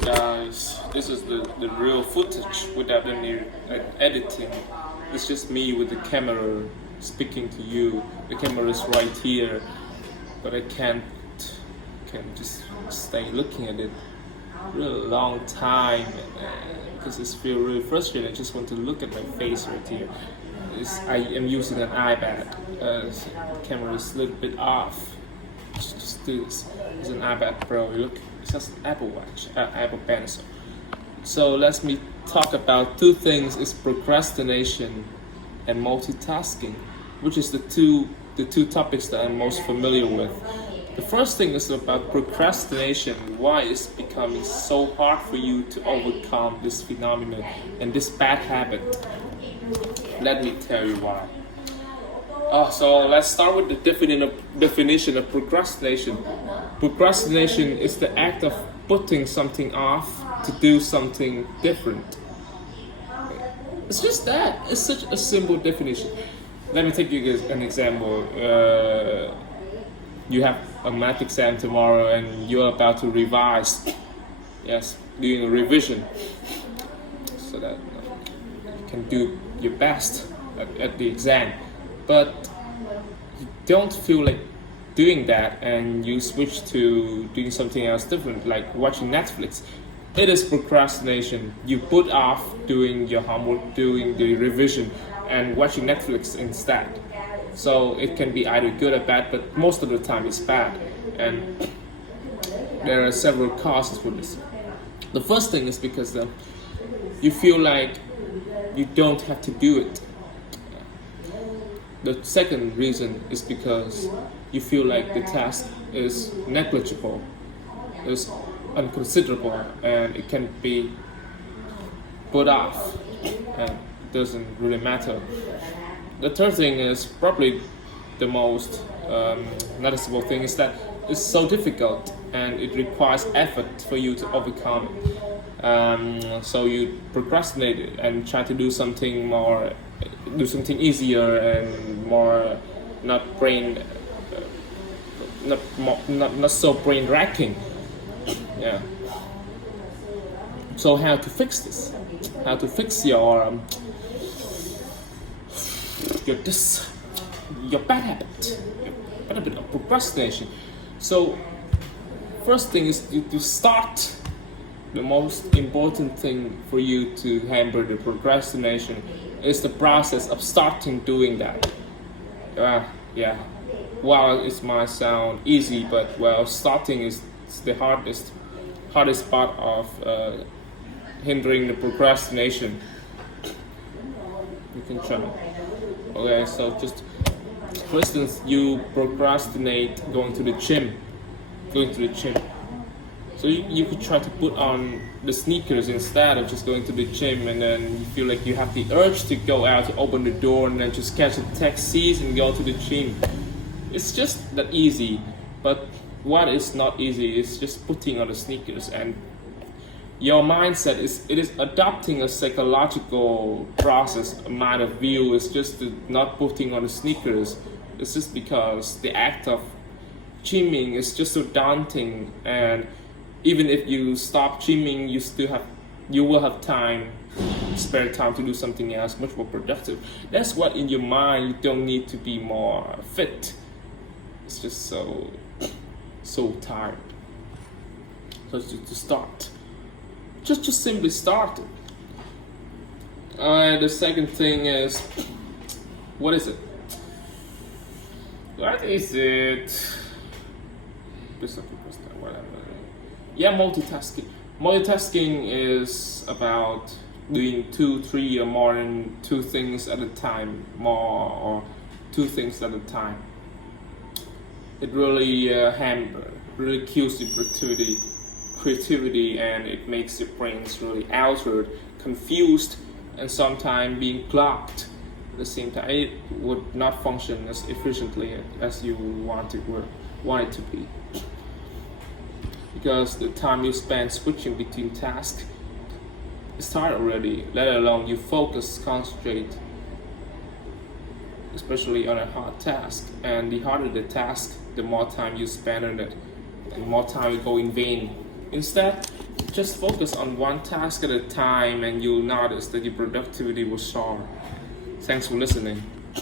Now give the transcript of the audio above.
Guys, this is the real footage without any editing. It's just me with the camera speaking to you. The camera is right here, but I can't just stay looking at it really long time because it's feel really frustrating. I just want to look at my face right here. I am using an iPad. The camera is a little bit off. Just do this. It's an iPad Pro. Look, it's just an Apple Watch, Apple Pencil. So let me talk about two things: is procrastination and multitasking, which is the two topics that I'm most familiar with. The first thing is about procrastination. Why is it becoming so hard for you to overcome this phenomenon and this bad habit? Let me tell you why. So let's start with the definition of procrastination. Procrastination is the act of putting something off to do something different. It's just that. It's such a simple definition. Let me take you an example. You have a math exam tomorrow and you're about to revise. Yes, doing a revision so that you can do your best at the exam. But you don't feel like doing that and you switch to doing something else different, like watching Netflix. It is procrastination. You put off doing your homework, doing the revision, and watching Netflix instead. So it can be either good or bad, but most of the time it's bad. And there are several causes for this. The first thing is because you feel like you don't have to do it. The second reason is because you feel like the task is negligible, is unconsiderable, and it can be put off and it doesn't really matter. The third thing is probably the most noticeable thing is that it's so difficult and it requires effort for you to overcome it. So you procrastinate and try to do something easier and more not so brain racking. Yeah. So how to fix this? How to fix your bad habit of procrastination? So first thing is to start. The most important thing for you to hamper the procrastination is the process of starting doing that. Yeah. While it might sound easy, but starting is the hardest part of hindering the procrastination. You can try. Okay, so just for instance, you procrastinate going to the gym. So you could try to put on the sneakers instead of just going to the gym, and then you feel like you have the urge to go out, to open the door, and then just catch a taxi and go to the gym. It's just that easy, but what is not easy is just putting on the sneakers, and your mindset is adopting a psychological process, a mind of view. It's just not putting on the sneakers. It's just because the act of gymming is just so daunting, and even if you stop gymming, you will have spare time to do something else much more productive. That's what in your mind. You don't need to be more fit. It's just so tired. So to start, just simply start it. The second thing is, what is it? Yeah, multitasking. Multitasking is about doing 2, 3, or more than 2 things at a time, or 2 things at a time. It really really kills your creativity, and it makes your brains really altered, confused, and sometimes being blocked. At the same time, it would not function as efficiently as you want it to be. Because the time you spend switching between tasks is tired already, let alone you focus, concentrate, especially on a hard task. And the harder the task, the more time you spend on it, and more time will go in vain. Instead, just focus on one task at a time, and you'll notice that your productivity will soar. Thanks for listening.